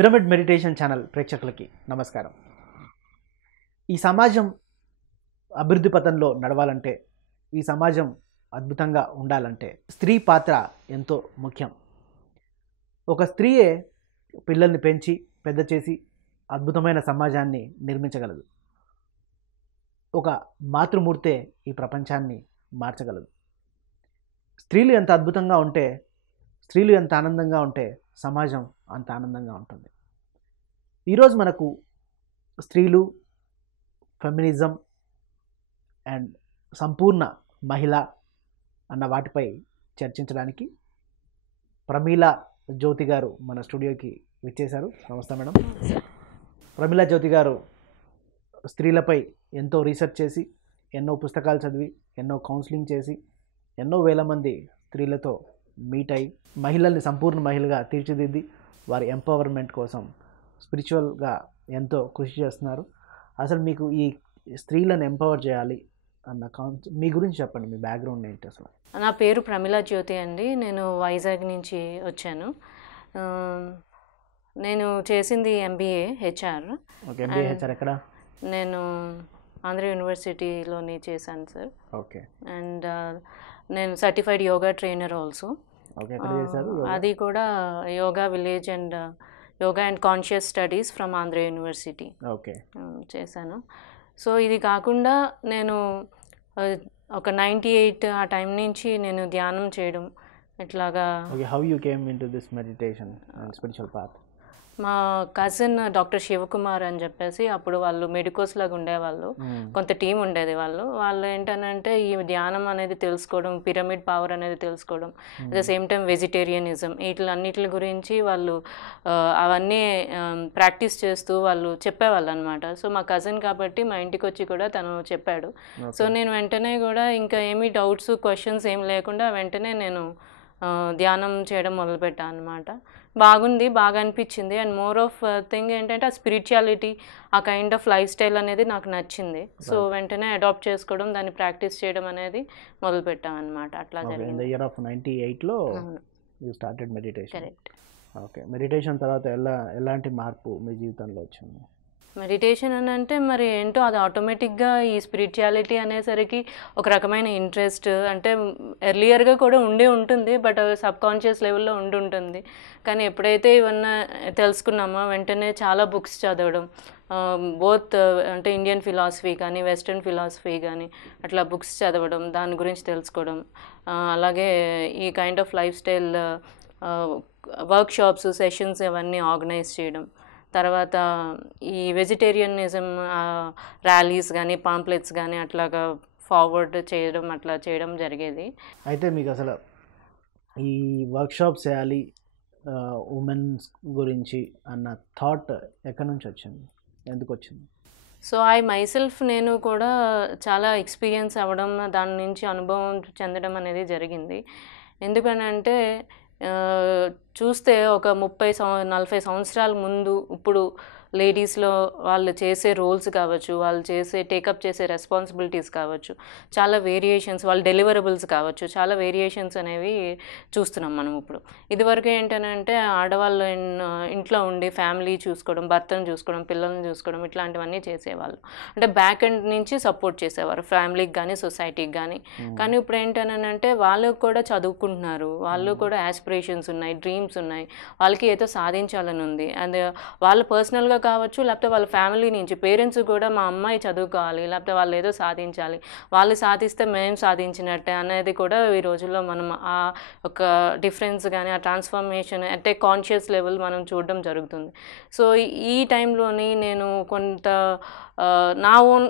Pyramid meditation channel ప్రేక్షకులకి నమస్కారం. ఈ సమాజం అభివృద్ధి పథంలో నడవాలంటే, ఈ సమాజం అద్భుతంగా ఉండాలంటే స్త్రీ పాత్ర ఎంతో ముఖ్యం. ఒక స్త్రీయే పిల్లల్ని పెంచి పెద్ద చేసి అద్భుతమైన సమాజాన్ని నిర్మించగలదు. ఒక మాతృమూర్తే ఈ ప్రపంచాన్ని మార్చగలదు. స్త్రీలు ఎంత అద్భుతంగా ఉంటే, స్త్రీలు ఎంత ఆనందంగా ఉంటే సమాజం అంత ఆనందంగా ఉంటుంది. ఈరోజు మనకు స్త్రీలు, ఫెమినిజం అండ్ సంపూర్ణ మహిళ అన్న వాటిపై చర్చించడానికి ప్రమీలా జ్యోతి గారు మన స్టూడియోకి విచ్చేశారు. నమస్తే మేడం. ప్రమీలా జ్యోతి గారు స్త్రీలపై ఎంతో రీసెర్చ్ చేసి, ఎన్నో పుస్తకాలు చదివి, ఎన్నో కౌన్సిలింగ్ చేసి, ఎన్నో వేల మంది స్త్రీలతో మీట్ అయ్యి మహిళల్ని సంపూర్ణ మహిళగా తీర్చిదిద్ది వారి ఎంపవర్మెంట్ కోసం స్పిరిచువల్గా ఎంతో కృషి చేస్తున్నారు. అసలు మీకు ఈ స్త్రీలను ఎంపవర్ చేయాలి అన్న మీ గురించి చెప్పండి. మీ బ్యాక్గ్రౌండ్ ఏంటి అసలు? నా పేరు ప్రమీలా జ్యోతి అండి. నేను వైజాగ్ నుంచి వచ్చాను. నేను చేసింది MBA HR. Okay, MBA HR ఎక్కడ? నేను ఆంధ్ర యూనివర్సిటీలోని చేశాను సార్. ఓకే. అండ్ నేను certified yoga trainer also. Okay, ఎక్కడ చేశారు? అది కూడా yoga village and yoga and conscious studies from Andhra university. Okay, చేశాను. సో ఇది కాకుండా నేను ఒక 98 ఆ టైం నుంచి నేను ధ్యానం చేయడం ఇట్లాగా. Okay, how you came into this meditation and spiritual path? మా కజిన్ డాక్టర్ శివకుమార్ అని చెప్పేసి, అప్పుడు వాళ్ళు మెడికోస్ లాగా ఉండేవాళ్ళు, కొంత టీం ఉండేది. వాళ్ళు ఏంటనంటే ఈ ధ్యానం అనేది తెలుసుకోవడం, పిరమిడ్ పవర్ అనేది తెలుసుకోవడం, at the same time vegetarianism, వీటిలన్నిటి గురించి వాళ్ళు అవన్నీ ప్రాక్టీస్ చేస్తూ వాళ్ళు చెప్పేవాళ్ళు అనమాట. సో మా కజిన్ కాబట్టి మా ఇంటికి వచ్చి కూడా తను చెప్పాడు. సో నేను వెంటనే కూడా ఇంకా ఏమీ డౌట్స్, క్వశ్చన్స్ ఏం లేకుండా వెంటనే నేను ధ్యానం చేయడం మొదలుపెట్టాను అనమాట. బాగుంది, బాగా అనిపించింది. అండ్ మోర్ ఆఫ్ థింగ్ ఏంటంటే ఆ స్పిరిచువాలిటీ, ఆ కైండ్ ఆఫ్ లైఫ్ స్టైల్ అనేది నాకు నచ్చింది. సో వెంటనే అడాప్ట్ చేసుకోవడం, దాన్ని ప్రాక్టీస్ చేయడం అనేది మొదలుపెట్టాం అనమాట. అట్లా జరిగింది. ఇయర్ ఆఫ్ 98లో you started meditation. Correct. Okay, meditation తర్వాత ఎలాంటి మార్పు మీ జీవితంలో వచ్చింది? మెడిటేషన్ అని అంటే మరి ఏంటో అది ఆటోమేటిక్గా ఈ స్పిరిచువాలిటీ అనేసరికి ఒక రకమైన ఇంట్రెస్ట్ అంటే ఎర్లియర్గా కూడా ఉండే ఉంటుంది, బట్ సబ్ కాన్షియస్ లెవెల్లో ఉంటుంది. కానీ ఎప్పుడైతే ఇవన్నీ తెలుసుకున్నామో వెంటనే చాలా బుక్స్ చదవడం, బోత్ అంటే ఇండియన్ ఫిలాసఫీ కానీ వెస్ట్రన్ ఫిలాసఫీ కానీ అట్లా బుక్స్ చదవడం, దాని గురించి తెలుసుకోవడం, అలాగే ఈ kind of life style workshops, sessions ఇవన్నీ ఆర్గనైజ్ చేయడం, తర్వాత ఈ వెజిటేరియనిజం ర్యాలీస్ కానీ పాంప్లెట్స్ కానీ అట్లాగా ఫార్వర్డ్ చేయడం, అట్లా చేయడం జరిగేది. అయితే మీకు అసలు ఈ వర్క్షాప్స్ చేయాలి ఉమెన్స్ గురించి అన్న థాట్ ఎక్కడి నుంచి వచ్చింది, ఎందుకు వచ్చింది? సో నేను కూడా చాలా ఎక్స్పీరియన్స్ అవ్వడం, దాని నుంచి అనుభవం చెందడం అనేది జరిగింది. ఎందుకనంటే చూస్తే ఒక 30-40 సంవత్సరాల ముందు ఇప్పుడు లేడీస్లో వాళ్ళు చేసే రోల్స్ కావచ్చు, వాళ్ళు టేకప్ చేసే రెస్పాన్సిబిలిటీస్ కావచ్చు, చాలా వేరియేషన్స్, వాళ్ళ డెలివరబుల్స్ కావచ్చు, చాలా వేరియేషన్స్ అనేవి చూస్తున్నాం మనం ఇప్పుడు. ఇదివరకు ఏంటంటే ఆడవాళ్ళు ఇంట్లో ఉండి ఫ్యామిలీ చూసుకోవడం, భర్తను చూసుకోవడం, పిల్లల్ని చూసుకోవడం, ఇట్లాంటివన్నీ చేసేవాళ్ళు. అంటే బ్యాక్ ఎండ్ నుంచి సపోర్ట్ చేసేవారు ఫ్యామిలీకి కానీ సొసైటీకి కానీ. కానీ ఇప్పుడు ఏంటంటే వాళ్ళు కూడా చదువుకుంటున్నారు, వాళ్ళు కూడా యాస్పిరేషన్స్ ఉన్నాయి, డ్రీమ్స్ ఉన్నాయి, వాళ్ళకి ఏదో సాధించాలని ఉంది. అండ్ వాళ్ళు పర్సనల్గా కావచ్చు, లేకపోతే వాళ్ళ ఫ్యామిలీ నుంచి పేరెంట్స్ కూడా మా అమ్మాయి చదువుకోవాలి, లేకపోతే వాళ్ళు ఏదో సాధించాలి, వాళ్ళు సాధిస్తే మేము సాధించినట్టే అనేది కూడా ఈ రోజుల్లో మనం ఆ ఒక డిఫరెన్స్ కానీ ఆ ట్రాన్స్ఫర్మేషన్ అంటే కాన్షియస్ లెవెల్ మనం చూడడం జరుగుతుంది. సో ఈ టైంలోని నేను కొంత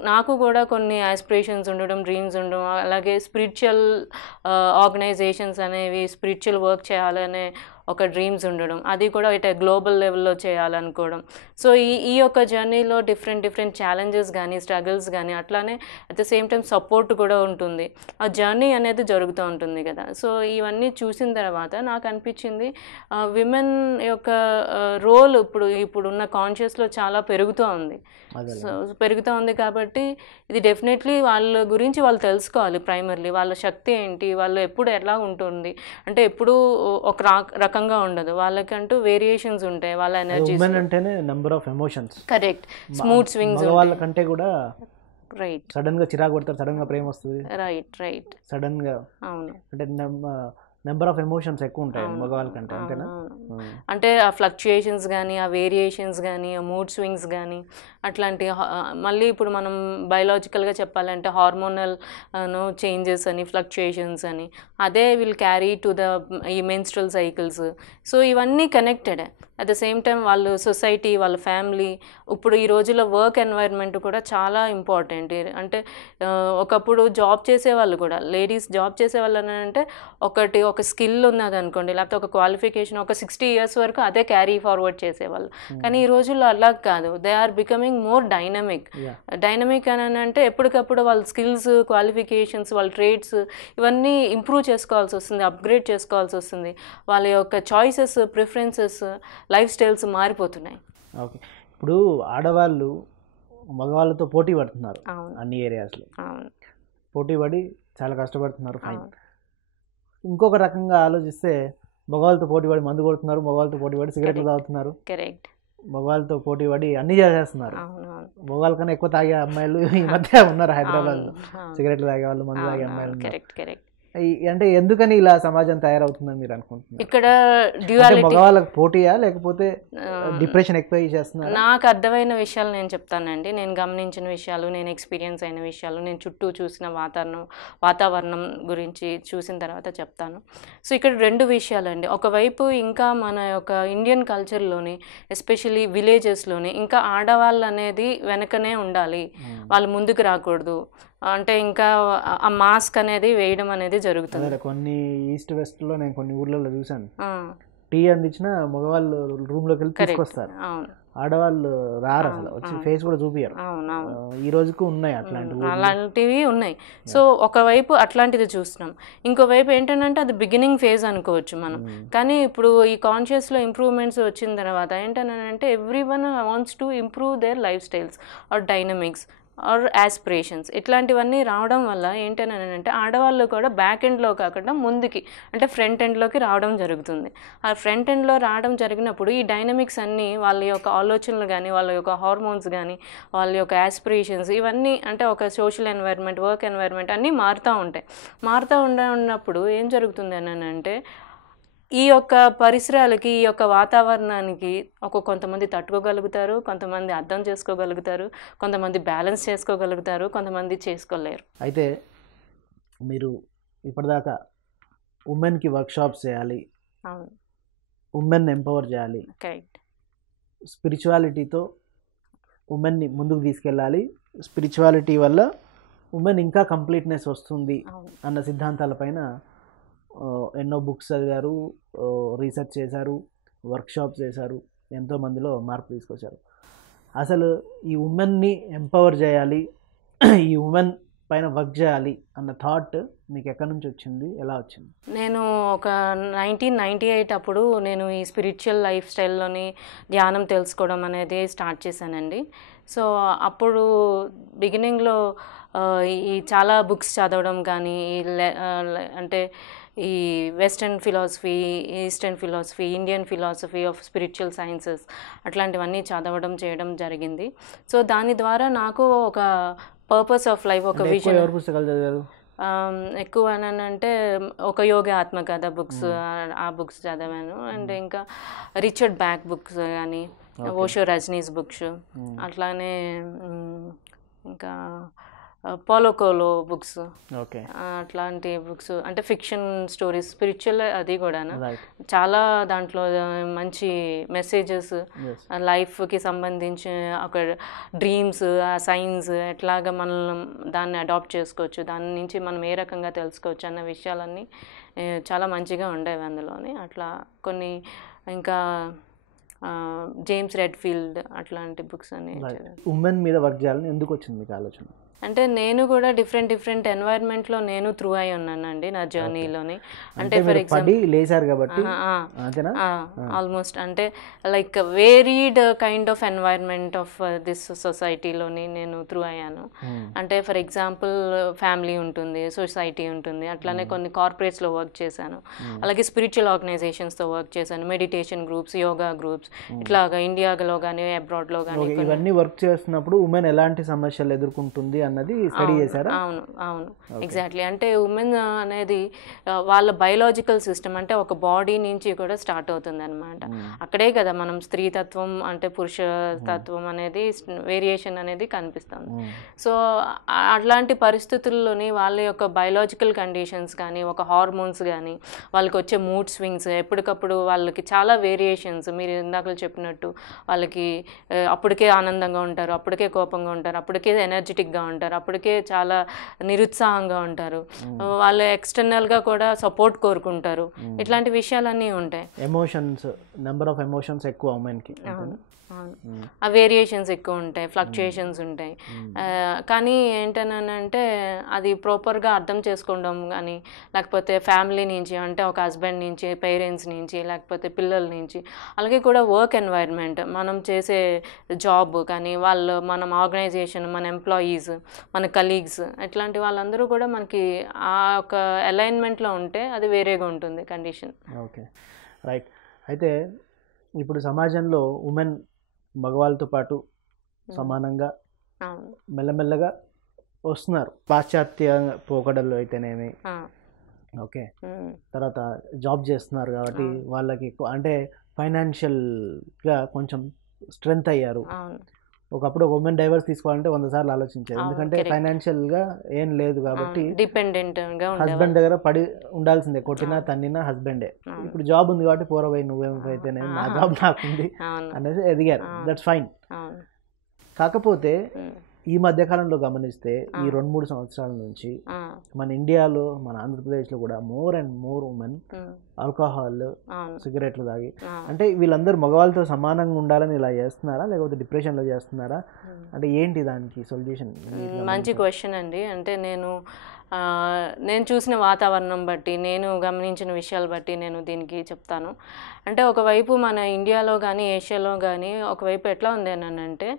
నాకు కూడా కొన్ని యాస్పిరేషన్స్ ఉండడం, డ్రీమ్స్ ఉండడం, అలాగే స్పిరిచువల్ ఆర్గనైజేషన్స్ అనేవి స్పిరిచువల్ వర్క్ చేయాలనే ఒక డ్రీమ్స్ ఉండడం, అది కూడా ఇట్లా గ్లోబల్ లెవెల్లో చేయాలనుకోవడం. సో ఈ యొక్క జర్నీలో డిఫరెంట్ ఛాలెంజెస్ కానీ స్ట్రగుల్స్ కానీ అట్లానే at the same time support కూడా ఉంటుంది. ఆ జర్నీ అనేది జరుగుతూ ఉంటుంది కదా. సో ఇవన్నీ చూసిన తర్వాత నాకు అనిపించింది విమెన్ యొక్క రోల్ ఇప్పుడున్న కాన్షియస్లో చాలా పెరుగుతూ ఉంది. సో పెరుగుతూ ఉంది కాబట్టి ఇది డెఫినెట్లీ వాళ్ళ గురించి వాళ్ళు తెలుసుకోవాలి. ప్రైమర్లీ వాళ్ళ శక్తి ఏంటి, వాళ్ళు ఎప్పుడు ఎలా ఉంటుంది అంటే ఎప్పుడు ఒక రకంగా రకంగా ఉండదు, వాళ్ళకంటూ వేరియేషన్స్ ఉంటాయి వాళ్ళ ఎనర్జీస్. ఉమెన్ అంటేనే number of emotions. Correct, smooth swings. మగవాళ్ళ కంటే కూడా రైట్, సడన్ గా చిరాకు పడతారు, సడన్ గా ప్రేమ వస్తుంది, రైట్ సడన్ గా. అవును, అంటే నెంబర్ ఆఫ్ ఎమోషన్స్ ఎక్కువ ఉంటాయి మగవాళ్ళ కంటే, అంతేనా? అంటే ఆ ఫ్లక్చుయేషన్స్ కానీ, ఆ వేరియేషన్స్ కానీ, ఆ మూడ్ స్వింగ్స్ కానీ అట్లాంటి మళ్ళీ ఇప్పుడు మనం బయలాజికల్గా చెప్పాలంటే హార్మోనల్ చేంజెస్ అని, ఫ్లక్చుయేషన్స్ అని, అదే విల్ క్యారీ టు ద ఈ మెన్స్ట్రల్ సైకిల్స్. సో ఇవన్నీ connected. At the same time వాళ్ళు సొసైటీ, వాళ్ళ ఫ్యామిలీ, ఇప్పుడు ఈ రోజుల్లో వర్క్ ఎన్వైర్న్మెంట్ కూడా చాలా ఇంపార్టెంట్. అంటే ఒకప్పుడు జాబ్ చేసేవాళ్ళు కూడా, లేడీస్ జాబ్ చేసేవాళ్ళు అని అంటే ఒక స్కిల్ ఉన్నది అనుకోండి, లేకపోతే ఒక క్వాలిఫికేషన్ ఒక 60 years వరకు అదే క్యారీ ఫార్వర్డ్ చేసేవాళ్ళు. కానీ ఈ రోజుల్లో అలా కాదు, they are becoming more dynamic అని అంటే ఎప్పటికప్పుడు వాళ్ళ స్కిల్స్, క్వాలిఫికేషన్స్, వాళ్ళ ట్రేడ్స్ ఇవన్నీ ఇంప్రూవ్ చేసుకోవాల్సి వస్తుంది, అప్గ్రేడ్ చేసుకోవాల్సి వస్తుంది. వాళ్ళ యొక్క చాయిసెస్, ప్రిఫరెన్సెస్, లైఫ్ స్టైల్స్ మారిపోతున్నాయి. ఓకే, ఇప్పుడు ఆడవాళ్ళు మగవాళ్ళతో పోటీ పడుతున్నారు అన్ని ఏరియాస్లో, పోటీ పడి చాలా కష్టపడుతున్నారు, ఫైన్. ఇంకొక రకంగా ఆలోచిస్తే మగవాళ్ళతో పోటీ పడి మందు కొడుతున్నారు, మగవాళ్ళతో పోటీ పడి సిగరెట్లు తాగుతున్నారు, కరెక్ట్, మగవాళ్ళతో పోటీ పడి అన్ని చేసేస్తున్నారు. మగవాళ్ళ కన్నా ఎక్కువ తాగే అమ్మాయిలు ఈ మధ్య ఉన్నారు హైదరాబాద్లో, సిగరెట్లు తాగే వాళ్ళు, మందు తాగే అమ్మాయిలు ఉన్నారు. అంటే ఎందుకని ఇలా సమాజం తయారవుతుందని మీరు అనుకుంటున్నారు? ఇక్కడ డ్యూయాలిటీ, మగవాళ్ళకి పోటీయా లేకపోతే డిప్రెషన్ ఎక్కువ చేస్తున్నారు? నాకు అర్థమైన విషయాలు నేను చెప్తానండి, నేను గమనించిన విషయాలు, నేను ఎక్స్పీరియన్స్ అయిన విషయాలు, నేను చుట్టూ చూసిన వాతావరణం గురించి చూసిన తర్వాత చెప్తాను. సో ఇక్కడ 2 విషయాలండి. ఒకవైపు ఇంకా మన యొక్క ఇండియన్ కల్చర్లోని, ఎస్పెషల్లీ విలేజెస్లోని ఇంకా ఆడవాళ్ళు అనేది వెనకనే ఉండాలి, వాళ్ళు ముందుకు రాకూడదు. అంటే ఇంకా ఆ మాస్క్ అనేది వేయడం అనేది జరుగుతుంది. కొన్ని ఈస్ట్ వెస్ట్ లో నేను కొన్ని ఊర్లలో చూసాను, టీ అందించిన మగవాళ్ళు రూమ్ లోకి వెళ్ళి తీసుకొస్తారు, ఆడవాళ్ళు రారు, అసలు వచ్చి ఫేస్ కూడా చూపియరు. ఈ రోజుకు ఉన్నాయి అలాంటివి ఉన్నాయి. సో ఒకవైపు అట్లాంటిది చూస్తున్నాం, ఇంకోవైపు ఏంటంటే అది బిగినింగ్ ఫేజ్ అనుకోవచ్చు మనం. కానీ ఇప్పుడు ఈ కాన్షియస్లో ఇంప్రూవ్మెంట్స్ వచ్చిన తర్వాత ఏంటంటే everyone wants to improve their lifestyles or dynamics or aspirations. ఇట్లాంటివన్నీ రావడం వల్ల ఏంటంటే ఆడవాళ్ళు కూడా బ్యాక్ ఎండ్లో కాకుండా ముందుకి, అంటే ఫ్రంట్ ఎండ్లోకి రావడం జరుగుతుంది. ఆ ఫ్రంట్ ఎండ్లో రావడం జరిగినప్పుడు ఈ డైనమిక్స్ అన్నీ, వాళ్ళ యొక్క ఆలోచనలు కానీ, వాళ్ళ యొక్క హార్మోన్స్ కానీ, వాళ్ళ యొక్క యాస్పిరేషన్స్ ఇవన్నీ, అంటే ఒక సోషల్ ఎన్వైర్న్మెంట్, వర్క్ ఎన్వైర్న్మెంట్ అన్నీ మారుతూ ఉన్నప్పుడు ఏం జరుగుతుంది అని అంటే ఈ యొక్క పరిసరాలకి, ఈ యొక్క వాతావరణానికి కొంతమంది తట్టుకోగలుగుతారు, కొంతమంది అర్థం చేసుకోగలుగుతారు, కొంతమంది బ్యాలెన్స్ చేసుకోగలుగుతారు, కొంతమంది చేసుకోలేరు. అయితే మీరు ఇప్పటిదాకా ఉమెన్కి వర్క్షాప్స్ చేయాలి, ఉమెన్ ఎంపవర్ చేయాలి, స్పిరిచువాలిటీతో ఉమెన్ని ముందుకు తీసుకెళ్ళాలి, స్పిరిచువాలిటీ వల్ల ఉమెన్ ఇంకా కంప్లీట్నెస్ వస్తుంది అన్న సిద్ధాంతాలపైన ఎన్నో బుక్స్ చదివారు, రీసెర్చ్ చేశారు, వర్క్షాప్స్ చేశారు, ఎంతోమందిలో మార్పు తీసుకొచ్చారు. అసలు ఈ ఉమెన్ని ఎంపవర్ చేయాలి, ఈ ఉమెన్ పైన వర్క్ చేయాలి అన్న థాట్ మీకు ఎక్కడి నుంచి వచ్చింది, ఎలా వచ్చింది? నేను ఒక 1998 అప్పుడు నేను ఈ స్పిరిచువల్ లైఫ్ స్టైల్లోని ధ్యానం తెలుసుకోవడం అనేది స్టార్ట్ చేశానండి. సో అప్పుడు బిగినింగ్లో ఈ చాలా బుక్స్ చదవడం కానీ, అంటే ఈ western philosophy, eastern philosophy, Indian philosophy of spiritual sciences అట్లాంటివన్నీ చదవడం చేయడం జరిగింది. సో దాని ద్వారా నాకు ఒక పర్పస్ ఆఫ్ లైఫ్, ఒక విజన్. ఎక్కువ అంటే ఒక యోగ ఆత్మకథ బుక్స్, ఆ బుక్స్ చదివాను. అండ్ ఇంకా రిచర్డ్ బ్యాక్ బుక్స్ కానీ, ఓషో రజనీస్ బుక్స్, అట్లానే ఇంకా పాలో కోలో బుక్స్, అట్లాంటి బుక్స్, అంటే ఫిక్షన్ స్టోరీస్, స్పిరిచువల్ అది కూడా చాలా, దాంట్లో మంచి మెసేజెస్, లైఫ్కి సంబంధించి ఒక డ్రీమ్స్, ఆ సైన్స్ ఎట్లాగా మనం దాన్ని అడాప్ట్ చేసుకోవచ్చు, దాని నుంచి మనం ఏ రకంగా తెలుసుకోవచ్చు అన్న విషయాలన్నీ చాలా మంచిగా ఉండేవి అందులోని. అట్లా కొన్ని ఇంకా జేమ్స్ రెడ్ఫీల్డ్ అట్లాంటి బుక్స్ అని. ఉమెన్ మీద వర్క్ చేయాలని ఎందుకు వచ్చింది మీకు ఆలోచన? అంటే నేను కూడా డిఫరెంట్ ఎన్వైర్న్మెంట్లో నేను త్రూ అయి ఉన్నానండి నా జర్నీలోని. అంటే ఫర్ పడి ఎగ్జాంపుల్ లేచారు కాబట్టి అంతేనా? ఆల్మోస్ట్ అంటే like varied kind of environment of this సొసైటీలోని నేను త్రూ అయ్యాను. అంటే ఫర్ ఎగ్జాంపుల్ ఫ్యామిలీ ఉంటుంది, సొసైటీ ఉంటుంది, అట్లానే కొన్ని కార్పొరేట్స్లో వర్క్ చేశాను, అలాగే స్పిరిచువల్ ఆర్గనైజేషన్స్తో వర్క్ చేశాను, మెడిటేషన్ గ్రూప్స్, యోగా గ్రూప్స్, ఇట్లాగా ఇండియాలో కానీ అబ్రాడ్లో కానీ. ఇవన్నీ వర్క్ చేస్తున్నప్పుడు ఉమెన్ ఎలాంటి సమస్యలు ఎదుర్కొంటుంది అన్నది స్టడీ చేశారా? అవును అవును ఎగ్జాక్ట్లీ. అంటే ఉమెన్ అనేది వాళ్ళ బయోలాజికల్ సిస్టమ్ అంటే ఒక బాడీ నుంచి కూడా స్టార్ట్ అవుతుంది అనమాట. అక్కడే కదా మనం స్త్రీ తత్వం అంటే పురుష తత్వం అనేది వేరియేషన్ అనేది కనిపిస్తుంది. సో అట్లాంటి పరిస్థితుల్లోని వాళ్ళ యొక్క బయోలాజికల్ కండిషన్స్ కానీ, ఒక హార్మోన్స్ కానీ, వాళ్ళకి వచ్చే మూడ్ స్వింగ్స్, ఎప్పటికప్పుడు వాళ్ళకి చాలా వేరియేషన్స్. మీరు ఇందాక చెప్పినట్టు వాళ్ళకి అప్పటికే ఆనందంగా ఉంటారు, అప్పటికే కోపంగా ఉంటారు, అప్పటికే ఎనర్జెటిక్గా ఉంటారు, అప్పటికే చాలా నిరుత్సాహంగా ఉంటారు, వాళ్ళు ఎక్స్టర్నల్గా కూడా సపోర్ట్ కోరుకుంటారు. ఇట్లాంటి విషయాలన్నీ ఉంటాయి. ఎమోషన్స్, నెంబర్ ఆఫ్ ఎమోషన్స్ ఎక్కువ ఉమెన్కి. అవును. ఆ వేరియేషన్స్ ఎక్కువ ఉంటాయి, ఫ్లక్చుయేషన్స్ ఉంటాయి. కానీ ఏంటనంటే అది ప్రాపర్గా అర్థం చేసుకోవడం కానీ, లేకపోతే ఫ్యామిలీ నుంచి అంటే ఒక హస్బెండ్ నుంచి, పేరెంట్స్ నుంచి, లేకపోతే పిల్లల నుంచి, అలాగే కూడా వర్క్ ఎన్వైర్న్మెంట్, మనం చేసే జాబ్ కానీ, మనం ఆర్గనైజేషన్, మన ఎంప్లాయీస్, మన కలీగ్స్, ఇట్లాంటి వాళ్ళందరూ కూడా మనకి ఆ ఒక అలైన్మెంట్లో ఉంటే అది వేరేగా ఉంటుంది కండిషన్. Okay, right. అయితే ఇప్పుడు సమాజంలో ఉమెన్ మగవాళ్ళతో పాటు సమానంగా మెల్లమెల్లగా వస్తున్నారు. పాశ్చాత్య పోకడల్లో అయితేనేమి, ఓకే, తర్వాత జాబ్ చేస్తున్నారు కాబట్టి వాళ్ళకి అంటే ఫైనాన్షియల్గా కొంచెం స్ట్రెంగ్త్ అయ్యారు. ఒకప్పుడు ఒక ఉమెన్ డైవర్స్ తీసుకోవాలంటే 100 సార్లు ఆలోచించారు, ఎందుకంటే ఫైనాన్షియల్గా ఏం లేదు కాబట్టి హస్బెండ్ దగ్గర పడి ఉండాల్సిందే, కొట్టినా తన్నినా హస్బెండే. ఇప్పుడు జాబ్ ఉంది కాబట్టి పోరవై నువ్వేమైతేనే నా జాబ్ నాకుంది అనేది ఎదిగారు, దట్స్ ఫైన్. కాకపోతే ఈ మధ్యకాలంలో గమనిస్తే ఈ 2-3 సంవత్సరాల నుంచి మన ఇండియాలో, మన ఆంధ్రప్రదేశ్లో కూడా more and more women alcohol, సిగరెట్లు తాగి, అంటే వీళ్ళందరూ మగవాళ్ళతో సమానంగా ఉండాలని ఇలా చేస్తున్నారా, లేకపోతే డిప్రెషన్లో చేస్తున్నారా? అంటే ఏంటి దానికి సొల్యూషన్? మంచి క్వశ్చన్ అండి. అంటే నేను చూసిన వాతావరణం బట్టి, నేను గమనించిన విషయాలు బట్టి నేను దీనికి చెప్తాను. అంటే ఒకవైపు మన ఇండియాలో కానీ ఏషియాలో కానీ ఒకవైపు ఎట్లా ఉంది అని అంటే,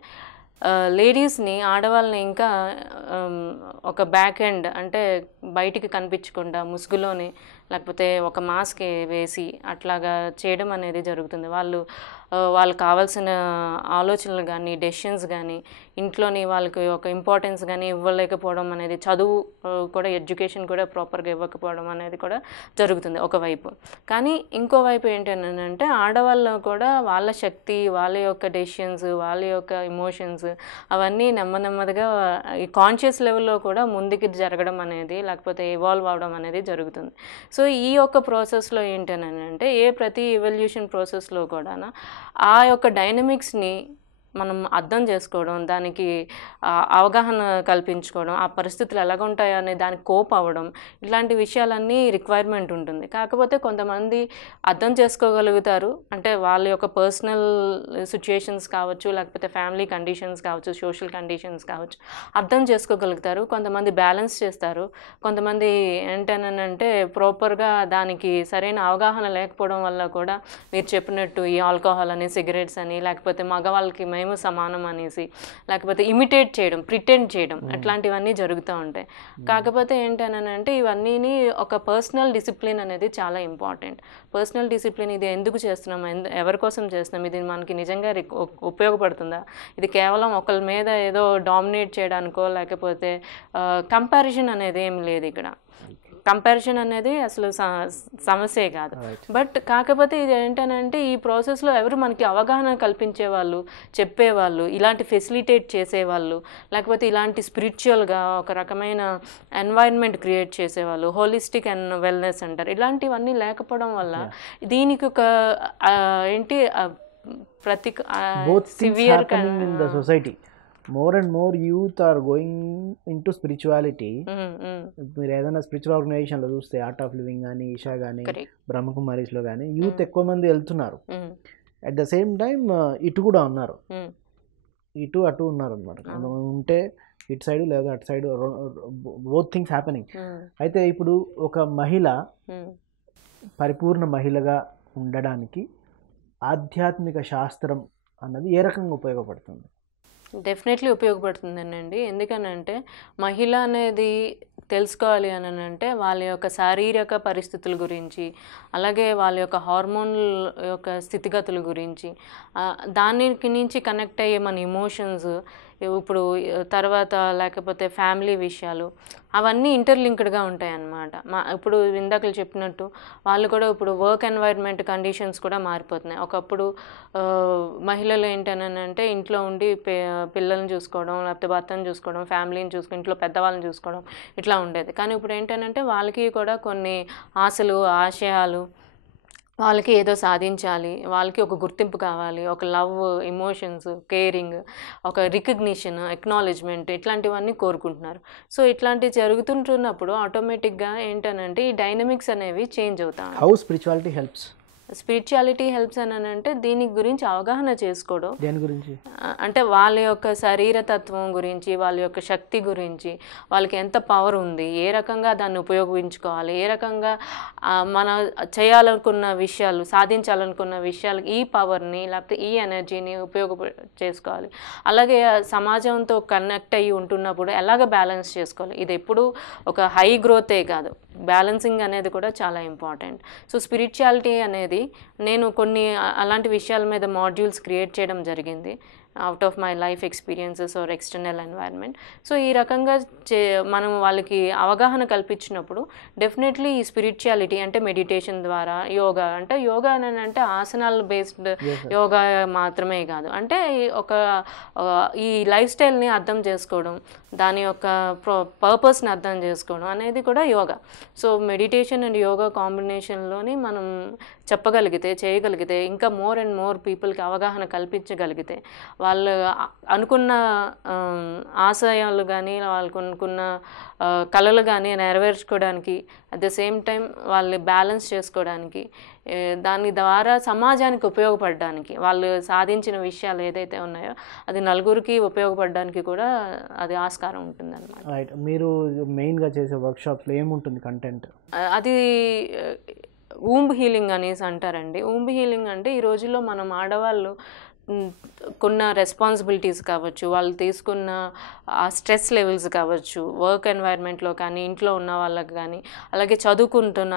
లేడీస్ని, ఆడవాళ్ళని ఇంకా ఒక బ్యాక్ ఎండ్ అంటే బయటికి కనిపించకుండా ముసుగులోని, లేకపోతే ఒక మాస్క్ వేసి అట్లాగా చేయడం అనేది జరుగుతుంది. వాళ్ళకి కావాల్సిన ఆలోచనలు కానీ, డెసిషన్స్ కానీ, ఇంట్లోని వాళ్ళకి ఒక ఇంపార్టెన్స్ కానీ ఇవ్వలేకపోవడం అనేది, చదువు కూడా, ఎడ్యుకేషన్ కూడా ప్రాపర్గా ఇవ్వకపోవడం అనేది కూడా జరుగుతుంది ఒకవైపు. కానీ ఇంకోవైపు ఏంటంటే ఆడవాళ్ళు కూడా వాళ్ళ శక్తి, వాళ్ళ యొక్క డెసిషన్స్, వాళ్ళ యొక్క ఎమోషన్స్ అవన్నీ నెమ్మదిగా ఈ కాన్షియస్ లెవెల్లో కూడా ముందుకు జరగడం అనేది, లేకపోతే ఇవాల్వ్ అవడం అనేది జరుగుతుంది. సో ఈ యొక్క ప్రాసెస్లో ఏంటనంటే ప్రతి ఎవల్యూషన్ ప్రాసెస్లో కూడా ఆ యొక్క డైనమిక్స్ని మనం అర్థం చేసుకోవడం, దానికి అవగాహన కల్పించుకోవడం, ఆ పరిస్థితులు ఎలాగ ఉంటాయో అనే దానికి కోప్ అవ్వడం, ఇట్లాంటి విషయాలన్నీ రిక్వైర్మెంట్ ఉంటుంది. కాకపోతే కొంతమంది అర్థం చేసుకోగలుగుతారు, అంటే వాళ్ళ యొక్క పర్సనల్ సిచ్యుయేషన్స్ కావచ్చు, లేకపోతే ఫ్యామిలీ కండిషన్స్ కావచ్చు, సోషల్ కండిషన్స్ కావచ్చు, అర్థం చేసుకోగలుగుతారు. కొంతమంది బ్యాలెన్స్ చేస్తారు, కొంతమంది ఏంటనంటే ప్రాపర్గా దానికి సరైన అవగాహన లేకపోవడం వల్ల కూడా మీరు చెప్పినట్టు ఈ ఆల్కహాల్ అని, సిగరెట్స్ అని, లేకపోతే మగవాళ్ళకి మేము సమానం అనేసి, లేకపోతే ఇమిటేట్ చేయడం, ప్రిటెండ్ చేయడం, అట్లాంటివన్నీ జరుగుతూ ఉంటాయి. కాకపోతే ఏంటనంటే ఇవన్నీ ఒక పర్సనల్ డిసిప్లిన్ అనేది చాలా ఇంపార్టెంట్. పర్సనల్ డిసిప్లిన్ ఇది ఎందుకు చేస్తున్నాం, ఎవరి కోసం చేస్తున్నాం, ఇది మనకి నిజంగా ఉపయోగపడుతుందా, ఇది కేవలం ఒకరి మీద ఏదో డామినేట్ చేయడానికో, లేకపోతే కంపారిజన్ అనేది ఏం లేదు ఇక్కడ. కంపారిజన్ అనేది అసలు సమస్యే కాదు. బట్ కాకపోతే ఇది ఏంటనంటే ఈ ప్రాసెస్లో ఎవరు మనకి అవగాహన కల్పించేవాళ్ళు, చెప్పేవాళ్ళు, ఇలాంటి ఫెసిలిటేట్ చేసేవాళ్ళు, లేకపోతే ఇలాంటి స్పిరిచువల్గా ఒక రకమైన ఎన్వైర్న్మెంట్ క్రియేట్ చేసేవాళ్ళు, హోలిస్టిక్ అండ్ వెల్నెస్ అంటారు, ఇలాంటివన్నీ లేకపోవడం వల్ల దీనికి ఒక severe society more and more youth are going into spirituality. మీరు ఏదైనా స్పిరిచువల్ ఆర్గనైజేషన్లో చూస్తే ఆర్ట్ ఆఫ్ లివింగ్ కానీ, ఈషా కానీ, బ్రహ్మకుమారీస్లో కానీ యూత్ ఎక్కువ మంది వెళ్తున్నారు. అట్ ద సేమ్ టైం ఇటు కూడా ఉన్నారు. ఇటు అటు ఉన్నారనమాట. కొంతమంది ఉంటే ఇటు సైడ్ లేదా అటు సైడ్, బోత్ థింగ్స్ హ్యాపెనింగ్. అయితే ఇప్పుడు ఒక మహిళ పరిపూర్ణ మహిళగా ఉండడానికి ఆధ్యాత్మిక శాస్త్రం అన్నది ఏ రకంగా ఉపయోగపడుతుంది? డెఫినెట్లీ ఉపయోగపడుతుందండి. ఎందుకనంటే మహిళ అనేది తెలుసుకోవాలి అని అంటే వాళ్ళ యొక్క శారీరక పరిస్థితుల గురించి, అలాగే వాళ్ళ యొక్క హార్మోన్ల యొక్క స్థితిగతుల గురించి, దానికి నుంచి కనెక్ట్ అయ్యే మన ఎమోషన్స్, ఇప్పుడు తర్వాత లేకపోతే ఫ్యామిలీ విషయాలు, అవన్నీ ఇంటర్లింక్డ్గా ఉంటాయి అన్నమాట. ఇప్పుడు ఇందాకలు చెప్పినట్టు వాళ్ళు కూడా ఇప్పుడు వర్క్ ఎన్వైర్న్మెంట్ కండిషన్స్ కూడా మారిపోతున్నాయి. ఒకప్పుడు మహిళలు ఏంటనంటే ఇంట్లో ఉండి పిల్లల్ని చూసుకోవడం, లేకపోతే భర్తను చూసుకోవడం, ఫ్యామిలీని చూసుకోవడం, ఇంట్లో పెద్దవాళ్ళని చూసుకోవడం, ఇట్లా ఉండేది. కానీ ఇప్పుడు ఏంటనంటే వాళ్ళకి కూడా కొన్ని ఆశలు, ఆశయాలు, వాళ్ళకి ఏదో సాధించాలి, వాళ్ళకి ఒక గుర్తింపు కావాలి, ఒక లవ్, ఎమోషన్స్, కేరింగ్, ఒక రికగ్నిషన్, ఎక్నాలెడ్జ్మెంట్, ఇట్లాంటివన్నీ కోరుకుంటున్నారు. సో ఇట్లాంటివి జరుగుతుంటున్నప్పుడు ఆటోమేటిక్గా ఏంటనంటే ఈ డైనమిక్స్ అనేవి చేంజ్ అవుతాయి. How spirituality helps? Spirituality helps అని అంటే దీని గురించి అవగాహన చేసుకోవడం. దేని గురించి అంటే వాళ్ళ యొక్క శరీరతత్వం గురించి, వాళ్ళ యొక్క శక్తి గురించి, వాళ్ళకి ఎంత పవర్ ఉంది, ఏ రకంగా దాన్ని ఉపయోగించుకోవాలి, ఏ రకంగా మన చేయాలనుకున్న విషయాలు, సాధించాలనుకున్న విషయాలు ఈ పవర్ని లేకపోతే ఈ ఎనర్జీని చేసుకోవాలి. అలాగే సమాజంతో కనెక్ట్ అయ్యి ఉంటున్నప్పుడు ఎలాగ బ్యాలెన్స్ చేసుకోవాలి. ఇది ఎప్పుడు ఒక హై గ్రోతే కాదు, బ్యాలెన్సింగ్ అనేది కూడా చాలా ఇంపార్టెంట్. సో స్పిరిచువాలిటీ అనేది నేను కొన్ని అలాంటి విషయాల మీద మాడ్యూల్స్ క్రియేట్ చేయడం జరిగింది, out of my life experiences or external environment. So ఈ రకంగా మనం వాళ్ళకి అవగాహన కల్పించినప్పుడు డెఫినెట్లీ ఈ స్పిరిచువాలిటీ అంటే మెడిటేషన్ ద్వారా, యోగా అంటే యోగా అని అంటే ఆసనాలు బేస్డ్ యోగా మాత్రమే కాదు, అంటే ఒక ఈ లైఫ్ స్టైల్ని అర్థం చేసుకోవడం, దాని యొక్క పర్పస్ని అర్థం చేసుకోవడం అనేది కూడా yoga. So meditation and yoga కాంబినేషన్లోని మనం చెప్పగలిగితే, చేయగలిగితే, ఇంకా మోర్ అండ్ మోర్ పీపుల్కి అవగాహన కల్పించగలిగితే వాళ్ళు అనుకున్న ఆశయాలు కానీ, వాళ్ళకు అనుకున్న కళలు కానీ నెరవేర్చుకోవడానికి, అట్ ద సేమ్ టైం వాళ్ళు బ్యాలెన్స్ చేసుకోవడానికి, దాని ద్వారా సమాజానికి ఉపయోగపడడానికి, వాళ్ళు సాధించిన విషయాలు ఏదైతే ఉన్నాయో అది నలుగురికి ఉపయోగపడడానికి కూడా అది ఆస్కారం ఉంటుంది అన్నమాట. రైట్. మీరు మెయిన్గా చేసే వర్క్షాప్స్లో ఏముంటుంది కంటెంట్? అది ఊంబ్ హీలింగ్ అనేసి అంటారండి. ఊంబ్ హీలింగ్ అంటే ఈ రోజుల్లో మనం ఆడవాళ్ళు కొన్న రెస్పాన్సిబిలిటీస్ కావచ్చు, వాళ్ళు తీసుకున్న ఆ స్ట్రెస్ లెవెల్స్ కావచ్చు, వర్క్ ఎన్వైర్న్మెంట్లో కానీ, ఇంట్లో ఉన్న వాళ్ళకి కానీ, అలాగే చదువుకుంటున్న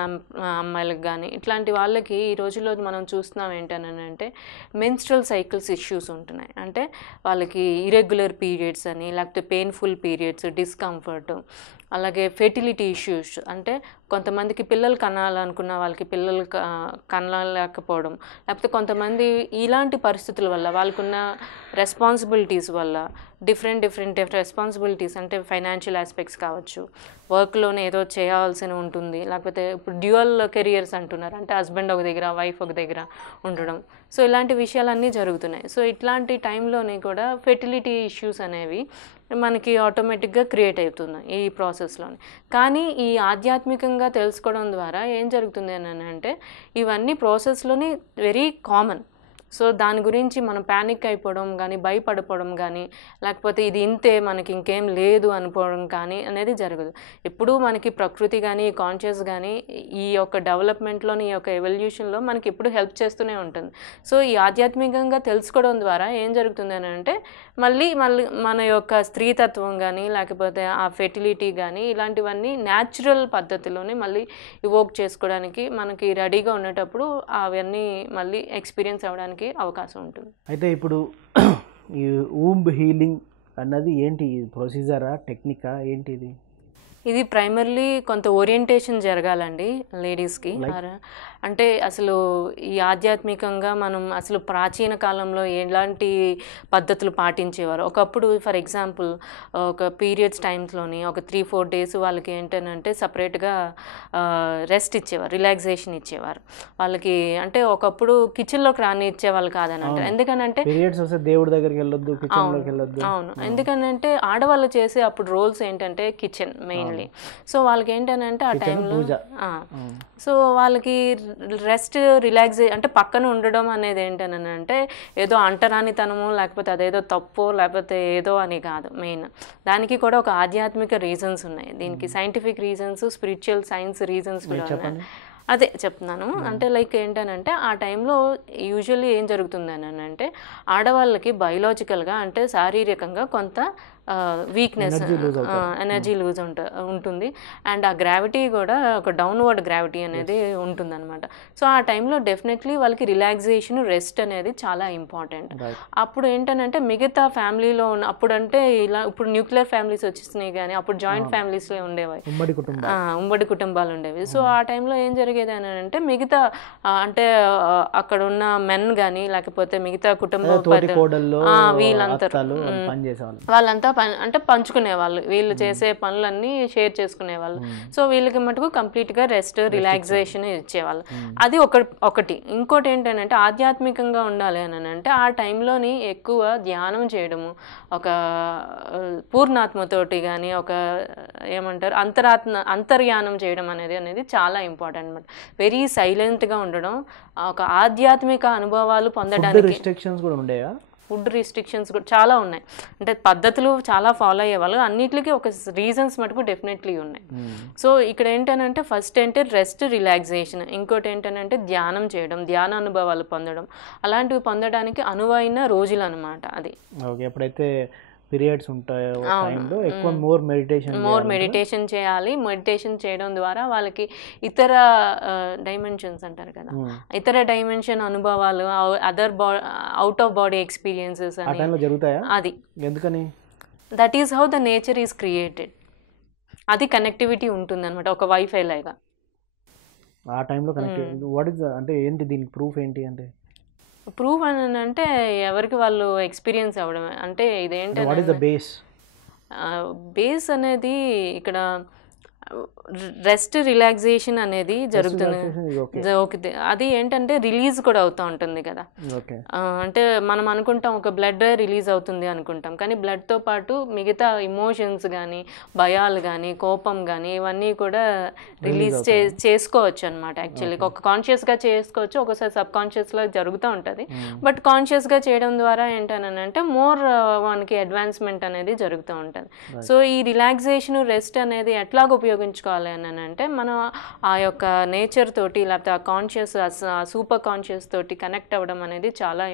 అమ్మాయిలకు కానీ, ఇట్లాంటి వాళ్ళకి ఈ రోజుల్లో మనం చూస్తున్నాం ఏంటనంటే మెన్స్ట్రల్ సైకిల్స్ ఇష్యూస్ ఉంటున్నాయి. అంటే వాళ్ళకి ఇరెగ్యులర్ పీరియడ్స్ అని, లేకపోతే పెయిన్ఫుల్ పీరియడ్స్, డిస్కంఫర్ట్, అలాగే ఫెర్టిలిటీ ఇష్యూస్, అంటే కొంతమందికి పిల్లలు కనాలనుకున్న వాళ్ళకి పిల్లలు కనలేకపోవడం, లేకపోతే కొంతమంది ఇలాంటి పరిస్థితుల వల్ల వాళ్ళకున్న రెస్పాన్సిబిలిటీస్ వల్ల డిఫరెంట్ రెస్పాన్సిబిలిటీస్, అంటే ఫైనాన్షియల్ ఆస్పెక్ట్స్ కావచ్చు, వర్క్లోనే ఏదో చేయాల్సి ఉంటుంది, లేకపోతే ఇప్పుడు డ్యూయల్ కెరియర్స్ అంటున్నారు, అంటే హస్బెండ్ ఒక దగ్గర, వైఫ్ ఒక దగ్గర ఉండడం. సో ఇలాంటి విషయాలన్నీ జరుగుతున్నాయి. సో ఇట్లాంటి టైంలోనే కూడా ఫెర్టిలిటీ ఇష్యూస్ అనేవి మనకి ఆటోమేటిక్గా క్రియేట్ అవుతున్నాయి ఈ ప్రాసెస్లోనే. కానీ ఈ ఆధ్యాత్మికంగా తెలుసుకోవడం ద్వారా ఏం జరుగుతుంది అని అంటే ఇవన్నీ ప్రాసెస్లోని వెరీ కామన్. సో దాని గురించి మనం ప్యానిక్ అయిపోవడం కానీ, భయపడిపోవడం కానీ, లేకపోతే ఇది ఇంతే మనకి ఇంకేం లేదు అనుకోవడం కానీ అనేది జరగదు. ఎప్పుడూ మనకి ప్రకృతి కానీ, కాన్షియస్ కానీ ఈ యొక్క డెవలప్మెంట్లోని, ఈ యొక్క ఎవల్యూషన్లో మనకి ఎప్పుడు హెల్ప్ చేస్తూనే ఉంటుంది. సో ఈ ఆధ్యాత్మికంగా తెలుసుకోవడం ద్వారా ఏం జరుగుతుంది అని అంటే మళ్ళీ మన యొక్క స్త్రీతత్వం కానీ, లేకపోతే ఆ ఫెర్టిలిటీ కానీ, ఇలాంటివన్నీ న్యాచురల్ పద్ధతిలోనే మళ్ళీ ఇవోక్ చేసుకోవడానికి మనకి రెడీగా ఉండేటప్పుడు అవన్నీ మళ్ళీ ఎక్స్పీరియన్స్ అవ్వడానికి అవకాశం ఉంటుంది. అయితే ఇప్పుడు ఈ ఊంబ్ హీలింగ్ అన్నది ఏంటి? ప్రొసీజరా, టెక్నికా, ఏంటిది? ఇది ప్రైమర్లీ కొంత ఓరియంటేషన్ జరగాలండి లేడీస్కి. అంటే అసలు ఈ ఆధ్యాత్మికంగా మనం అసలు ప్రాచీన కాలంలో ఎలాంటి పద్ధతులు పాటించేవారు. ఒకప్పుడు ఫర్ ఎగ్జాంపుల్ ఒక పీరియడ్స్ టైమ్స్లోని ఒక 3-4 డేస్ వాళ్ళకి ఏంటంటే సపరేట్గా రెస్ట్ ఇచ్చేవారు, రిలాక్సేషన్ ఇచ్చేవారు వాళ్ళకి. అంటే ఒకప్పుడు కిచెన్లోకి రాని ఇచ్చేవాళ్ళు కాదని అంటారు. ఎందుకనంటే దేవుడి దగ్గరికి వెళ్ళొద్దు, కిచెన్లోకి వెళ్ళొద్దు. అవును, ఎందుకనంటే ఆడవాళ్ళు చేసే అప్పుడు రోల్స్ ఏంటంటే కిచెన్ మెయిన్లీ. యాక్చువల్లీ. సో వాళ్ళకి ఏంటనంటే ఆ టైంలో సో వాళ్ళకి రెస్ట్ అంటే పక్కన ఉండడం అనేది ఏంటనంటే ఏదో అంటరానితనము లేకపోతే అదేదో తప్పు లేకపోతే ఏదో అని కాదు. మెయిన్ దానికి కూడా ఒక ఆధ్యాత్మిక రీజన్స్ ఉన్నాయి, దీనికి scientific reasons, spiritual science reasons కూడా ఉన్నాయి. అదే చెప్తున్నాను. అంటే లైక్ ఏంటనంటే ఆ టైంలో యూజువల్లీ ఏం జరుగుతుందని అంటే ఆడవాళ్ళకి బయలాజికల్గా అంటే శారీరకంగా కొంత వీక్నెస్, ఎనర్జీ లూజ్ ఉంటుంది. అండ్ ఆ గ్రావిటీ కూడా ఒక డౌన్వర్డ్ గ్రావిటీ అనేది ఉంటుందన్నమాట. సో ఆ టైంలో డెఫినెట్లీ వాళ్ళకి రిలాక్సేషన్, రెస్ట్ అనేది చాలా ఇంపార్టెంట్. అప్పుడు ఏంటనంటే మిగతా ఫ్యామిలీలో ఉన్న అప్పుడంటే ఇలా ఇప్పుడు న్యూక్లియర్ ఫ్యామిలీస్ వచ్చేసినాయి, కానీ అప్పుడు జాయింట్ ఫ్యామిలీస్లో ఉండేవి, ఉమ్మడి కుటుంబాలు ఉండేవి. సో ఆ టైంలో ఏం జరిగేది అని అంటే మిగతా అంటే అక్కడ ఉన్న మెన్ కానీ లేకపోతే మిగతా కుటుంబ వాళ్ళంతా అంటే పంచుకునేవాళ్ళు, వీళ్ళు చేసే పనులన్నీ షేర్ చేసుకునేవాళ్ళు. సో వీళ్ళకి మటుకు కంప్లీట్గా రెస్ట్, రిలాక్సేషన్ ఇచ్చేవాళ్ళు. అది ఒకటి. ఇంకోటి ఏంటంటే ఆధ్యాత్మికంగా ఉండాలి అని అంటే ఆ టైంలోని ఎక్కువ ధ్యానం చేయడము, ఒక పూర్ణాత్మతోటి కానీ ఒక ఏమంటారు అంతర్యానం చేయడం అనేది చాలా ఇంపార్టెంట్ అనమాట. వెరీ సైలెంట్గా ఉండడం, ఒక ఆధ్యాత్మిక అనుభవాలు పొందడానికి. ఫుడ్ రిస్ట్రిక్షన్స్ కూడా చాలా ఉన్నాయి, అంటే పద్ధతులు చాలా ఫాలో అయ్యేవాళ్ళు, అన్నిటికీ ఒక రీజన్స్ మటుకు డెఫినెట్లీ ఉన్నాయి. సో ఇక్కడ ఏంటంటే ఫస్ట్ ఏంటంటే రెస్ట్, రిలాక్సేషన్, ఇంకోటి ఏంటంటే ధ్యానం చేయడం, ధ్యాన అనుభవాలు పొందడం, అలాంటివి పొందడానికి అనువైన రోజులు అనమాట. అది ఎప్పుడైతే పీరియడ్స్ ఉంటాయో టైంలో ఎక్కువ మోర్ మెడిటేషన్ చేయాలి. మెడిటేషన్ చేయడం ద్వారా వాళ్ళకి ఇతర డైమెన్షన్స్ అంటారు కదా, ఇతర డైమెన్షన్ అనుభవాలు, అవుట్ ఆఫ్ బాడీ ఎక్స్పీరియన్సెస్ జరుగుతాయా? అది ఎందుకని? That is how the nature is created. అది కనెక్టివిటీ ఉంటుంది అనమాట, ఒక వైఫై లాగా ఆ టైంలో కనెక్టివిటీ. వాట్ ఇస్ అంటే ఏంటి దీనికి ప్రూఫ్ ఏంటి? అంటే ప్రూఫ్ అని అంటే ఎవరికి వాళ్ళు ఎక్స్పీరియన్స్ అవ్వడమే. అంటే ఇదేంటంటే బేస్ అనేది ఇక్కడ రెస్ట్, రిలాక్సేషన్ అనేది జరుగుతుంది. అది ఏంటంటే రిలీజ్ కూడా అవుతూ ఉంటుంది కదా. అంటే మనం అనుకుంటాం ఒక బ్లడ్ రిలీజ్ అవుతుంది అనుకుంటాం, కానీ బ్లడ్తో పాటు మిగతా ఇమోషన్స్ కానీ, భయాలు కానీ, కోపం కానీ ఇవన్నీ కూడా రిలీజ్ చేసుకోవచ్చు అనమాట. యాక్చువల్లీ ఒక కాన్షియస్గా చేసుకోవచ్చు, ఒకసారి సబ్ కాన్షియస్లో జరుగుతూ ఉంటుంది. బట్ కాన్షియస్గా చేయడం ద్వారా ఏంటనంటే మోర్ మనకి అడ్వాన్స్మెంట్ అనేది జరుగుతూ ఉంటుంది. సో ఈ రిలాక్సేషన్, రెస్ట్ అనేది ఎట్లాగ ఉపయోగించుకోవాలి అని అంటే మనం ఆ యొక్క నేచర్ తోటి లేకపోతే ఆ కాన్షియస్, సూపర్ కాన్షియస్ తోటి కనెక్ట్ అవ్వడం అనేది చాలా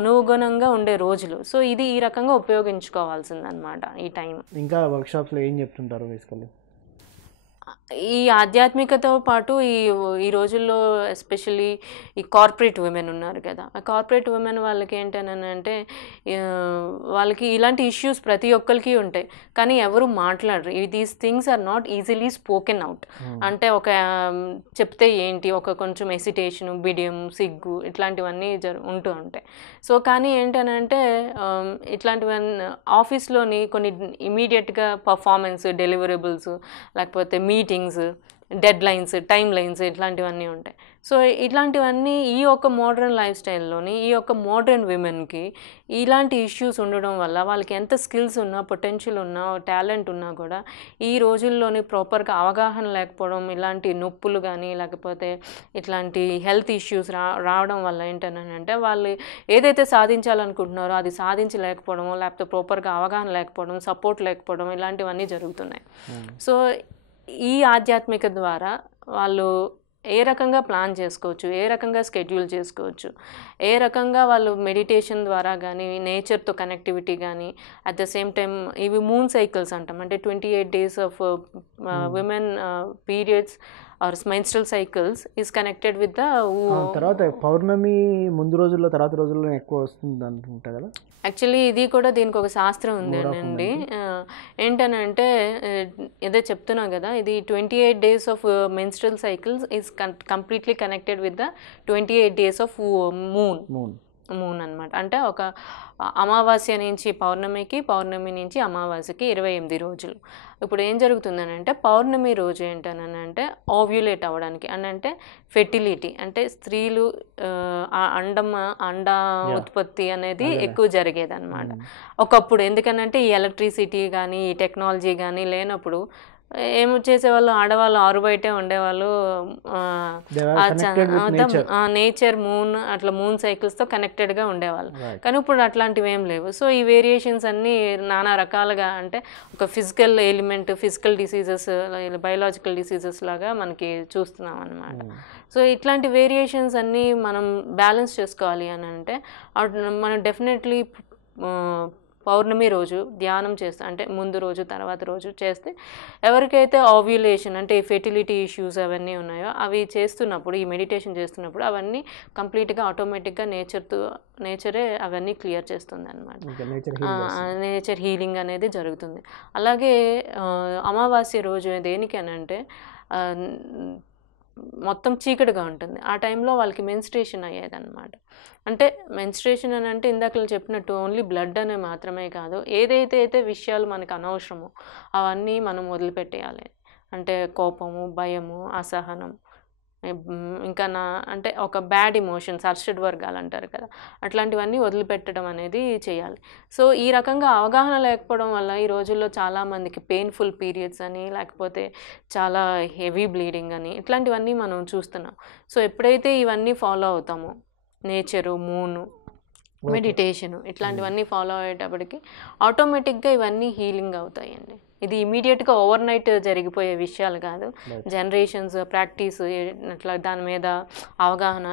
అనుగుణంగా ఉండే రోజులు. సో ఇది ఈ రకంగా ఉపయోగించుకోవాల్సిందనమాట ఈ టైం. ఇంకా వర్క్షాప్స్లో ఏం చెప్తుంటారు బేసికల్లీ? ఈ ఆధ్యాత్మికతో పాటు ఈ రోజుల్లో ఎస్పెషల్లీ ఈ కార్పొరేట్ ఉమెన్ ఉన్నారు కదా, ఆ కార్పొరేట్ ఉమెన్ వాళ్ళకి ఏంటనంటే వాళ్ళకి ఇలాంటి ఇష్యూస్ ప్రతి ఒక్కరికి ఉంటాయి, కానీ ఎవరు మాట్లాడరు. These things are not easily spoken out. అంటే ఒక చెప్తే ఏంటి, ఒక కొంచెం ఎసిటేషను, బిడియం, సిగ్గు ఇట్లాంటివన్నీ ఉంటూ ఉంటాయి. సో కానీ ఏంటనంటే ఇట్లాంటివన్నీ ఆఫీస్లోని కొన్ని ఇమీడియట్గా పర్ఫార్మెన్స్, డెలివరబుల్స్, లేకపోతే meetings, dead lines, time lines ఇట్లాంటివన్నీ ఉంటాయి. సో ఇట్లాంటివన్నీ ఈ యొక్క మోడర్న్ లైఫ్ స్టైల్లోని ఈ యొక్క మోడర్న్ విమెన్కి ఇలాంటి ఇష్యూస్ ఉండడం వల్ల వాళ్ళకి ఎంత స్కిల్స్ ఉన్నా, పొటెన్షియల్ ఉన్నా, టాలెంట్ ఉన్నా కూడా ఈ రోజుల్లోని ప్రాపర్గా అవగాహన లేకపోవడం, ఇలాంటి నొప్పులు కానీ లేకపోతే ఇట్లాంటి హెల్త్ ఇష్యూస్ రావడం వల్ల ఏంటంటే వాళ్ళు ఏదైతే సాధించాలనుకుంటున్నారో అది సాధించలేకపోవడం, లేకపోతే ప్రాపర్గా అవగాహన లేకపోవడం, సపోర్ట్ లేకపోవడం ఇలాంటివన్నీ జరుగుతున్నాయి. సో ఈ ఆధ్యాత్మిక ద్వారా వాళ్ళు ఏ రకంగా ప్లాన్ చేసుకోవచ్చు, ఏ రకంగా స్కెడ్యూల్ చేసుకోవచ్చు, ఏ రకంగా వాళ్ళు మెడిటేషన్ ద్వారా కానీ, నేచర్తో కనెక్టివిటీ కానీ, అట్ ద సేమ్ టైం ఇవి మూన్ సైకిల్స్ అంటాం, అంటే 28 days of women periods or menstrual cycles is connected with the తర్వాత పౌర్ణమి ముందు రోజుల్లో తర్వాత రోజుల్లో ఎక్కువ వస్తుంది అనుకుంటా కదా. యాక్చువల్లీ ఇది కూడా దీనికి ఒక శాస్త్రం ఉంది అండి. ఏంటనంటే ఏదో చెప్తున్నా కదా, ఇది 28 days of menstrual cycles is completely connected with the 28 days of moon. Moon అనమాట. అంటే ఒక అమావాస్య నుంచి పౌర్ణమికి, పౌర్ణమి నుంచి అమావాస్యకి 28 రోజులు. ఇప్పుడు ఏం జరుగుతుందనంటే పౌర్ణమి రోజు ఏంటనంటే ఓవ్యులేట్ అవ్వడానికి అంటే ఫెర్టిలిటీ అంటే స్త్రీలు అండ ఉత్పత్తి అనేది ఎక్కువ జరిగేదన్నమాట ఒకప్పుడు. ఎందుకనంటే ఈ ఎలక్ట్రిసిటీ కానీ ఈ టెక్నాలజీ కానీ లేనప్పుడు ఏం చేసేవాళ్ళు, ఆడవాళ్ళు ఆరు బయటే ఉండేవాళ్ళు. నేచర్, మూన్ అట్లా మూన్ సైకిల్స్తో కనెక్టెడ్గా ఉండేవాళ్ళు. కానీ ఇప్పుడు అట్లాంటివి ఏం లేవు. సో ఈ వేరియేషన్స్ అన్నీ నానా రకాలుగా అంటే ఒక physical element, physical diseases, biological diseases లాగా మనకి చూస్తున్నాం అన్నమాట. సో ఇట్లాంటి వేరియేషన్స్ అన్నీ మనం బ్యాలెన్స్ చేసుకోవాలి అని అంటే మనం డెఫినెట్లీ పౌర్ణమి రోజు ధ్యానం చేస్తే అంటే ముందు రోజు తర్వాత రోజు చేస్తే ఎవరికైతే ఓవ్యులేషన్ అంటే ఫెర్టిలిటీ ఇష్యూస్ అవన్నీ ఉన్నాయో అవి చేస్తున్నప్పుడు, ఈ మెడిటేషన్ చేస్తున్నప్పుడు అవన్నీ కంప్లీట్గా ఆటోమేటిక్గా నేచరే అవన్నీ క్లియర్ చేస్తుంది అనమాట. నేచర్ హీలింగ్ అనేది జరుగుతుంది. అలాగే అమావాస్య రోజు దేనికి అని అంటే మొత్తం చీకటిగా ఉంటుంది. ఆ టైంలో వాళ్ళకి మెన్స్ట్రేషన్ అయ్యేదన్నమాట. అంటే మెన్స్ట్రేషన్ అని అంటే ఇందాక చెప్పినట్టు ఓన్లీ బ్లడ్ అనే మాత్రమే కాదు, ఏదైతే విషయాలు మనకు అనవసరమో అవన్నీ మనం వదిలిపెట్టేయాలి. అంటే కోపము, భయము, అసహనం, ఇంకా అంటే ఒక బ్యాడ్ ఎమోషన్స్, అర్షడ్ వర్గాలు అంటారు కదా, అట్లాంటివన్నీ వదిలిపెట్టడం అనేది చేయాలి. సో ఈ రకంగా అవగాహన లేకపోవడం వల్ల ఈ రోజుల్లో చాలామందికి పెయిన్ఫుల్ పీరియడ్స్ అని, లేకపోతే చాలా హెవీ బ్లీడింగ్ అని ఇట్లాంటివన్నీ మనం చూస్తున్నాం. సో ఎప్పుడైతే ఇవన్నీ ఫాలో అవుతామో, నేచరు, మూను, మెడిటేషను ఇట్లాంటివన్నీ ఫాలో అయ్యేటప్పటికి ఆటోమేటిక్గా ఇవన్నీ హీలింగ్ అవుతాయండి. ఇది ఇమీడియట్గా ఓవర్ నైట్ జరిగిపోయే విషయాలు కాదు. జనరేషన్స్ ప్రాక్టీస్ అట్లా దాని మీద అవగాహన,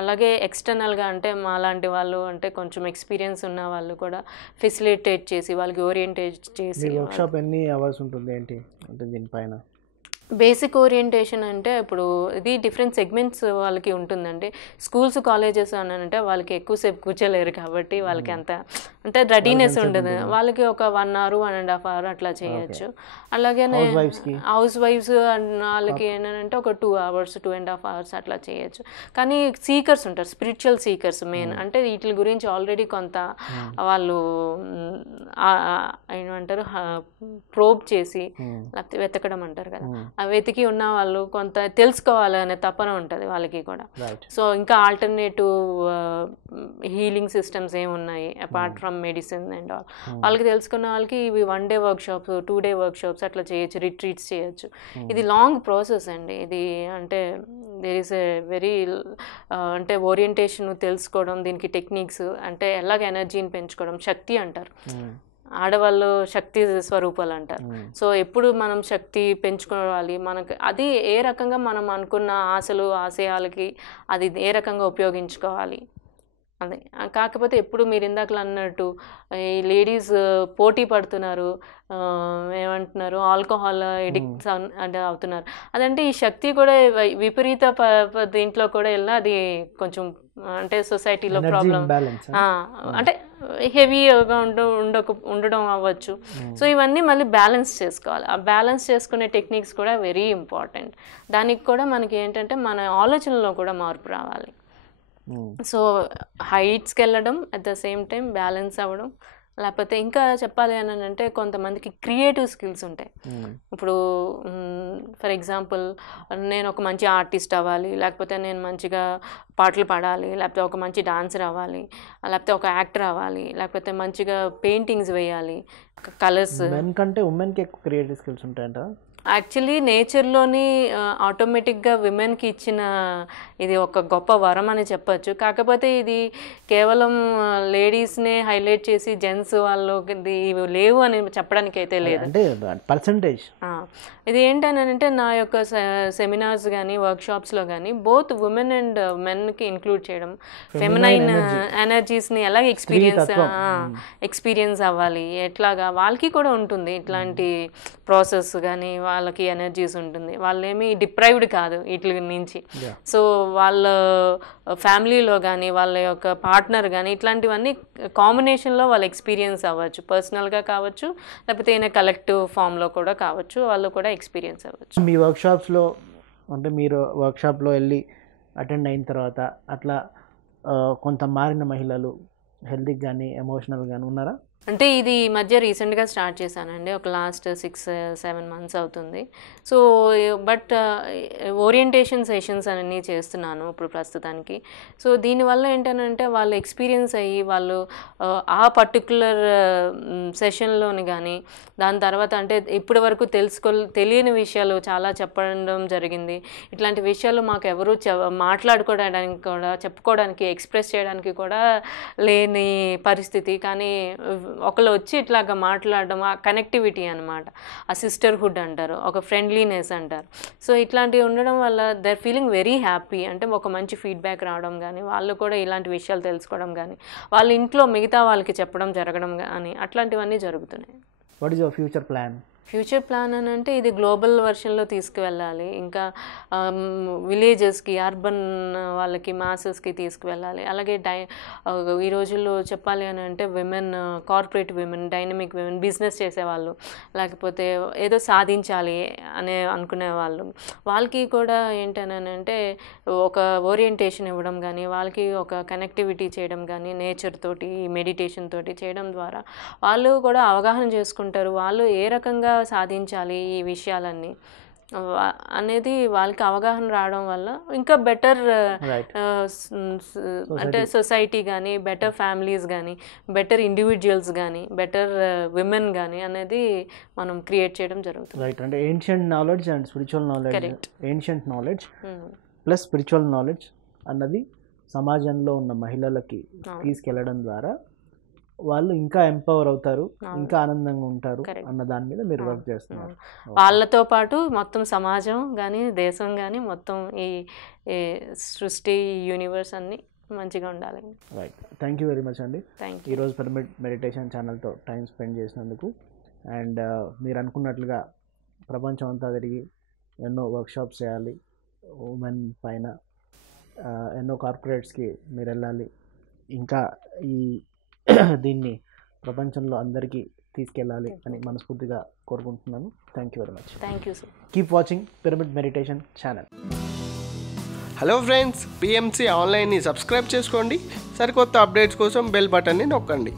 అలాగే ఎక్స్టర్నల్గా అంటే మాలాంటి వాళ్ళు అంటే కొంచెం ఎక్స్పీరియన్స్ ఉన్న వాళ్ళు కూడా ఫెసిలిటేట్ చేసి వాళ్ళకి ఓరియంటేట్ చేసి. వర్క్షాప్ ఎన్ని అవర్స్ ఉంటుంది ఏంటి అంటే దీనిపైన? బేసిక్ ఓరియంటేషన్ అంటే ఇప్పుడు ఇది డిఫరెంట్ సెగ్మెంట్స్ వాళ్ళకి ఉంటుందండి. స్కూల్స్, కాలేజెస్ అని అంటే వాళ్ళకి ఎక్కువసేపు కూర్చోలేరు కాబట్టి వాళ్ళకి అంత అంటే రెడీనెస్ ఉండదు. వాళ్ళకి ఒక 1 hour 1.5 hour అట్లా చేయొచ్చు. అలాగే హౌస్ వైఫ్స్ వాళ్ళకి ఏంటంటే ఒక 2 hours 2.5 hours అట్లా చేయొచ్చు. కానీ సీకర్స్ ఉంటారు, స్పిరిచువల్ సీకర్స్ మెయిన్ అంటే వీటి గురించి ఆల్రెడీ కొంత వాళ్ళు ఏమంటారు ప్రోబ్ చేసి లేకపోతే వెతకడం అంటారు కదా, వెతికి ఉన్న వాళ్ళు కొంత తెలుసుకోవాలనే తపన ఉంటుంది వాళ్ళకి కూడా. సో ఇంకా ఆల్టర్నేటివ్ హీలింగ్ సిస్టమ్స్ ఏమున్నాయి apart from medicine and all, వాళ్ళకి తెలుసుకున్న వాళ్ళకి ఇవి 1 day వర్క్షాప్స్, 2 day వర్క్షాప్స్ అట్లా చేయొచ్చు, రిట్రీట్స్ చేయొచ్చు. ఇది లాంగ్ ప్రాసెస్ అండి. ఇది అంటే దేర్ ఈస్ ఎ వెరీ అంటే ఓరియంటేషన్ తెలుసుకోవడం, దీనికి టెక్నిక్స్ అంటే ఎలాగ ఎనర్జీని పెంచుకోవడం, శక్తి అంటారు, ఆడవాళ్ళు శక్తి స్వరూపాలు అంటారు. సో ఎప్పుడు మనం శక్తి పెంచుకోవాలి, మనకు అది ఏ రకంగా మనం అనుకున్న ఆశలు ఆశయాలకి అది ఏ రకంగా ఉపయోగించుకోవాలి అదే. కాకపోతే ఎప్పుడు మీరు ఇందాకలు అన్నట్టు ఈ లేడీస్ పోటీ పడుతున్నారు, ఏమంటున్నారు ఆల్కహాల్ ఎడిక్ట్స్ అంటే అవుతున్నారు. అదంటే ఈ శక్తి కూడా విపరీత దీంట్లో కూడా వెళ్ళినా అది కొంచెం అంటే సొసైటీలో ప్రాబ్లం అంటే హెవీగా ఉండడం అవ్వచ్చు. సో ఇవన్నీ మళ్ళీ బ్యాలెన్స్ చేసుకోవాలి. ఆ బ్యాలెన్స్ చేసుకునే టెక్నిక్స్ కూడా వెరీ ఇంపార్టెంట్. దానికి కూడా మనకి ఏంటంటే మన ఆలోచనలో కూడా మార్పు రావాలి. సో హైట్స్కి వెళ్ళడం, at the same time balance అవ్వడం. లేకపోతే ఇంకా చెప్పాలి అని అంటే కొంతమందికి క్రియేటివ్ స్కిల్స్ ఉంటాయి. ఇప్పుడు ఫర్ ఎగ్జాంపుల్ నేను ఒక మంచి ఆర్టిస్ట్ అవ్వాలి, లేకపోతే నేను మంచిగా పాటలు పాడాలి, లేకపోతే ఒక మంచి డాన్సర్ అవ్వాలి, లేకపోతే ఒక యాక్టర్ అవ్వాలి, లేకపోతే మంచిగా పెయింటింగ్స్ వేయాలి, కలర్స్. మెన్ కంటే ఉమెన్కి ఎక్కువ క్రియేటివ్ స్కిల్స్ ఉంటాయంట. యాక్చువల్లీ నేచర్లోని ఆటోమేటిక్గా విమెన్కి ఇచ్చిన ఇది ఒక గొప్ప వరం అని చెప్పచ్చు. కాకపోతే ఇది కేవలం లేడీస్నే హైలైట్ చేసి జెంట్స్ వాళ్ళు ఇవి లేవు అని చెప్పడానికి అయితే లేదు. అంటే పర్సంటేజ్ ఇది ఏంటనంటే నా యొక్క సెమినార్స్ కానీ వర్క్షాప్స్లో కానీ బోత్ ఉమెన్ అండ్ మెన్కి ఇంక్లూడ్ చేయడం, ఫెమినైన్ ఎనర్జీస్ని ఎలా ఎక్స్పీరియన్స్ అవ్వాలి, ఎట్లాగా వాళ్ళకి కూడా ఉంటుంది ఇట్లాంటి ప్రాసెస్ కానీ వాళ్ళకి ఎనర్జీస్ ఉంటుంది. వాళ్ళేమీ డిప్రైవ్డ్ కాదు వీటి నుంచి. సో వాళ్ళ ఫ్యామిలీలో కానీ వాళ్ళ యొక్క పార్ట్నర్ కానీ ఇట్లాంటివన్నీ కాంబినేషన్లో వాళ్ళు ఎక్స్పీరియన్స్ అవ్వచ్చు, పర్సనల్గా కావచ్చు లేకపోతే ఏదైనా కలెక్టివ్ ఫామ్లో కూడా కావచ్చు, వాళ్ళు కూడా ఎక్స్పీరియన్స్ అవ్వచ్చు. మీ వర్క్షాప్స్లో అంటే మీరు వర్క్షాప్లో వెళ్ళి అటెండ్ అయిన తర్వాత అట్లా కొంత మారిన మహిళలు హెల్తీగా కానీ ఎమోషనల్ కానీ ఉన్నారా? అంటే ఇది ఈ మధ్య రీసెంట్గా స్టార్ట్ చేశానండి, ఒక లాస్ట్ 6-7 మంత్స్ అవుతుంది. సో బట్ ఓరియంటేషన్ సెషన్స్ అన్నీ చేస్తున్నాను ఇప్పుడు ప్రస్తుతానికి. సో దీనివల్ల ఏంటంటే వాళ్ళు ఎక్స్పీరియన్స్ అయ్యి వాళ్ళు ఆ పర్టికులర్ సెషన్లోని కానీ దాని తర్వాత అంటే ఇప్పటి వరకు తెలియని విషయాలు చాలా చెప్పడం జరిగింది. ఇట్లాంటి విషయాలు మాకు ఎవరు మాట్లాడుకోవడానికి కూడా, చెప్పుకోవడానికి, ఎక్స్ప్రెస్ చేయడానికి కూడా లేని పరిస్థితి. కానీ ఒకళ్ళు వచ్చి ఇట్లాగా మాట్లాడడం, ఆ కనెక్టివిటీ అనమాట, ఆ సిస్టర్హుడ్ అంటారు, ఒక ఫ్రెండ్లీనెస్ అంటారు. సో ఇట్లాంటివి ఉండడం వల్ల they are feeling very happy. అంటే ఒక మంచి ఫీడ్బ్యాక్ రావడం కానీ, వాళ్ళు కూడా ఇలాంటి విషయాలు తెలుసుకోవడం కానీ, వాళ్ళ ఇంట్లో మిగతా వాళ్ళకి చెప్పడం జరగడం కానీ అట్లాంటివన్నీ జరుగుతున్నాయి. What is your future plan? Future plan అని అంటే ఇది గ్లోబల్ వర్షన్లో తీసుకువెళ్ళాలి, ఇంకా విలేజెస్కి, అర్బన్ వాళ్ళకి, మాసెస్కి తీసుకువెళ్ళాలి. అలాగే ఈ రోజుల్లో చెప్పాలి అని అంటే women, corporate women, dynamic women, business చేసేవాళ్ళు, లేకపోతే ఏదో సాధించాలి అనే అనుకునే వాళ్ళు, వాళ్ళకి కూడా ఏంటనంటే ఒక ఓరియంటేషన్ ఇవ్వడం కానీ, వాళ్ళకి ఒక కనెక్టివిటీ చేయడం కానీ, నేచర్ తోటి, మెడిటేషన్ తోటి చేయడం ద్వారా వాళ్ళు కూడా అవగాహన చేసుకుంటారు. వాళ్ళు ఏ రకంగా సాధించాలి ఈ విషయాలన్నీ అనేది వాళ్ళకి అవగాహన రావడం వల్ల ఇంకా బెటర్ అంటే సొసైటీ కానీ, బెటర్ ఫ్యామిలీస్ కానీ, బెటర్ ఇండివిజువల్స్ కానీ, బెటర్ విమెన్ కానీ అనేది మనం క్రియేట్ చేయడం జరుగుతుంది. రైట్. అంటే ancient knowledge and spiritual knowledge, ancient knowledge plus spiritual knowledge అన్నది సమాజంలో ఉన్న మహిళలకి తీసుకెళ్లడం ద్వారా వాళ్ళు ఇంకా ఎంపవర్ అవుతారు, ఇంకా ఆనందంగా ఉంటారు అన్న దాని మీద మీరు వర్క్ చేస్తున్నారు. వాళ్ళతో పాటు మొత్తం సమాజం కానీ, దేశం కానీ, మొత్తం ఈ సృష్టి, యూనివర్స్ అన్నీ మంచిగా ఉండాలి. Right. Thank you very much అండి, ఈరోజు పిరమిడ్ మెడిటేషన్ ఛానల్తో టైం స్పెండ్ చేసినందుకు. అండ్ మీరు అనుకున్నట్లుగా ప్రపంచం అంతా తిరిగి ఎన్నో వర్క్షాప్స్ చేయాలి ఉమెన్ పైన, ఎన్నో కార్పొరేట్స్కి మీరు వెళ్ళాలి, ఇంకా ఈ దీన్ని ప్రపంచంలో అందరికీ తీసుకెళ్ళాలి అని మనస్ఫూర్తిగా కోరుకుంటున్నాను. Thank you very much. Thank you sir. Keep watching pyramid meditation channel. Hello friends, PMC ఆన్లైన్ని సబ్స్క్రైబ్ చేసుకోండి. సరికొత్త అప్డేట్స్ కోసం బెల్ బటన్ని నొక్కండి.